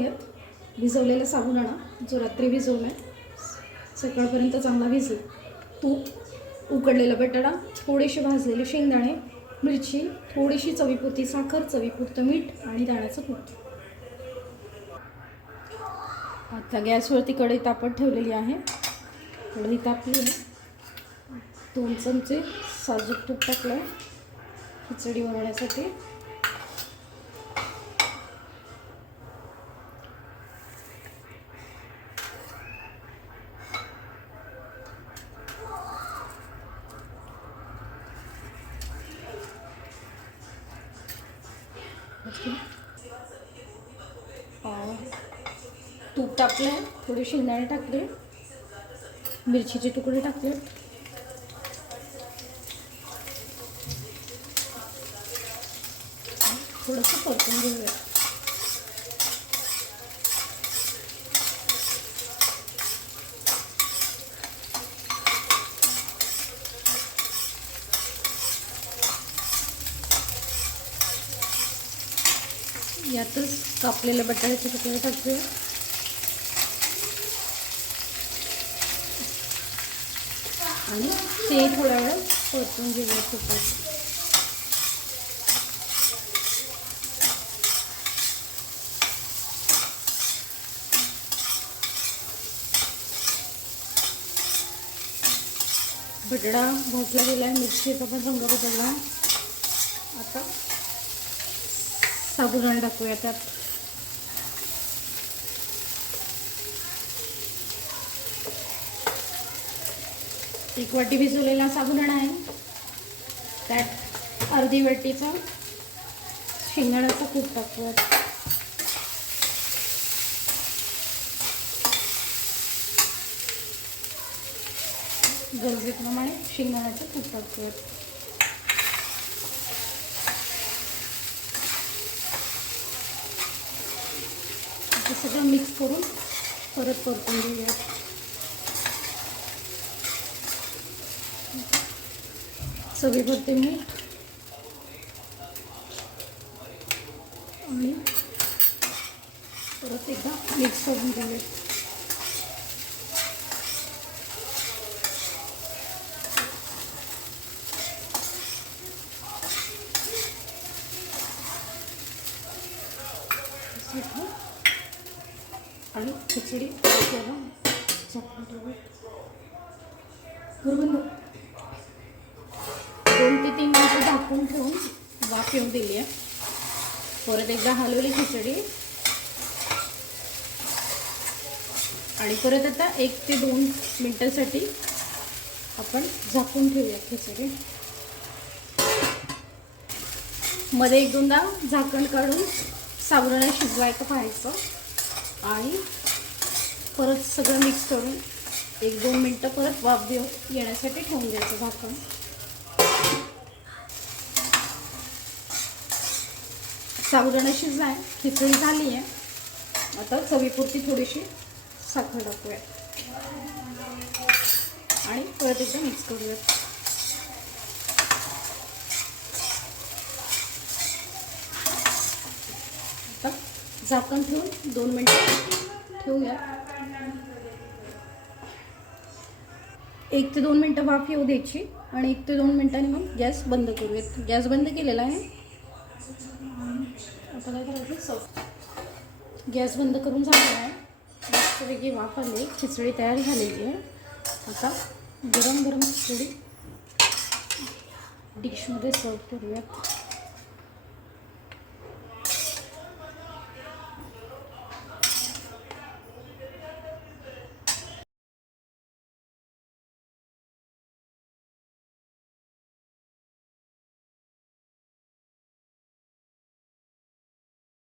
घेऊयात. भिजवलेला साबुदाणा जो रात्री भिजवला आहे, सकाळपर्यंत चांगला भिजला. तूप, उकडलेला बटाटा, थोडेसे भाजलेले शेंगदाणे, मिरची, थोडीशी चवीपुरती साखर, चवीपुरतं मीठ आणि दाण्याचं कूट. आता गॅसवरती कढई तापत ठेवलेली आहे. कढई तापली आहे. 2 चमचे साजूक तूप टाकलं आहे खिचडी बनवण्यासाठी. तूप टाकलं आहे, थोडे शेंगदाणे टाकले, मिरचीचे तुकडे टाकले, थोडंसं परतून घेऊया. यातच कापलेले बटाट्याचे तुकडे टाकूया आणि ते थोडा वेळ परतून घेऊया तुपात. बटाटा भाजला गेला आहे, मिरचीचा पण रंग बदलला. आता साबुदाणा टाकूया त्यात. एक वाटी भिजवलेला साबुदाणा आहे, त्यात अर्धी वाटीचा शेंगदाण्याचा कूट टाकूया. गरजेप्रमाणे शेंगदाण्याचं कूट टाकूया. हे सगळं मिक्स करून परत परतून घेऊया. चवीपुरते मीठ आणि परत एकदा मिक्स करून घेऊया. आणि खिचडी त्याला झाकून ठेवू. 2 ते 3 मिनिटं झाकून ठेवून वाफ येऊन दिली आहे. परत एकदा हलवली खिचडी आणि परत आता 1 ते 2 मिनिटांसाठी आपण झाकून ठेवूया खिचडी. मध्ये 1-2दा झाकण काढून साबुदाणा शिजवायचं पाहायचं आणि परत सगळं मिक्स करून 1-2 मिनटं परत वाफ येण्यासाठी ठेवून द्यायचं झाकण. साबुदाणा शिजला आहे, खिचडी झाली आहे. आता चवीपुरती थोडीशी साखर टाकूया आणि परत एकदा मिक्स करूया. आता झाकण ठेवून 2 मिनटं ठेवूया. 1 ते 2 मिनटं वाफ येऊ द्यायची आणि 1 ते 2 मिनटांनी मग गॅस बंद करूयात. गॅस बंद केलेला आहे. आता काय करायचं, गॅस बंद करून झालेला आहे. मस्तपैकी वाफ आली, खिचडी तयार झालेली आहे. आता गरम गरम खिचडी डिशमध्ये सर्व करूयात.